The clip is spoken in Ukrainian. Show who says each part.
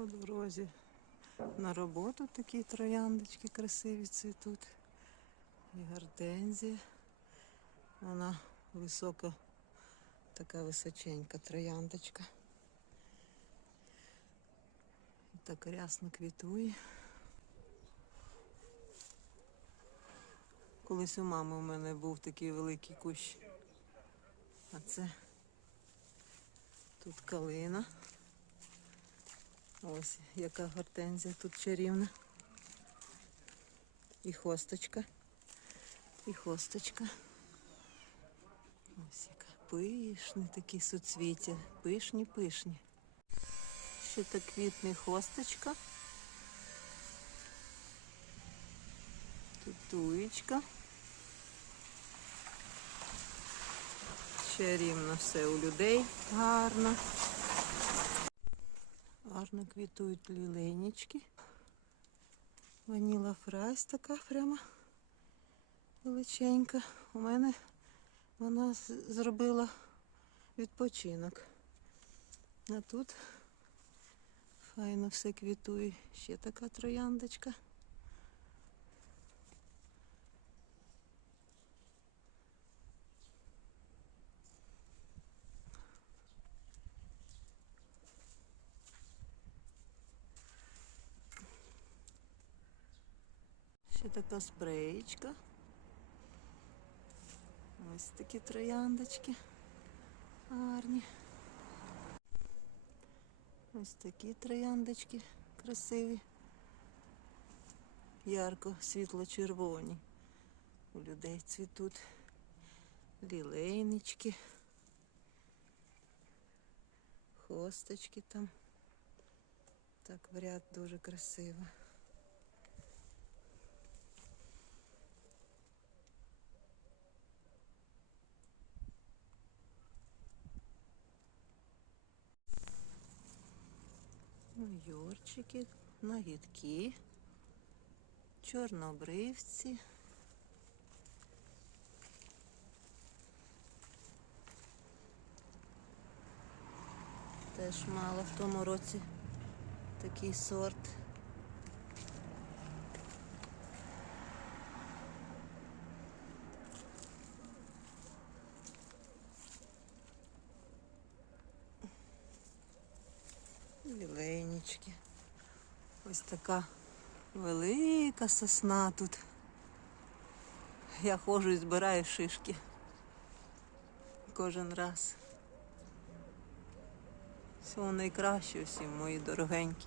Speaker 1: По дорозі на роботу такі трояндочки красиві цвітуть. І гортензія. Вона висока, така височенька трояндочка. І так рясно квітує. Колись у мами у мене був такий великий кущ. А це тут калина. Ось яка гортензія тут чарівна. І хосточка. І хосточка. Ось яка пишні такі суцвіття. Пишні, пишні. Ще так квітне хосточка. Тут туєчка. Чарівно все у людей гарно. Гарно квітують лілейнички. Ваніла фрайс така прямо величенька. У мене вона зробила відпочинок. А тут файно все квітує. Ще така трояндочка. Ще така спреєчка. Ось такі трояндочки гарні. Ось такі трояндочки красиві. Ярко світло-червоні. У людей цвітуть лілейнички, хосточки там. Так в ряд дуже красиво. Йорчики, нагідки, чорнобривці. Теж мало в тому році такий сорт. Лілейнички. Ось така велика сосна тут. Я ходжу і збираю шишки. Кожен раз. Всього найкраще всім, мої дорогенькі.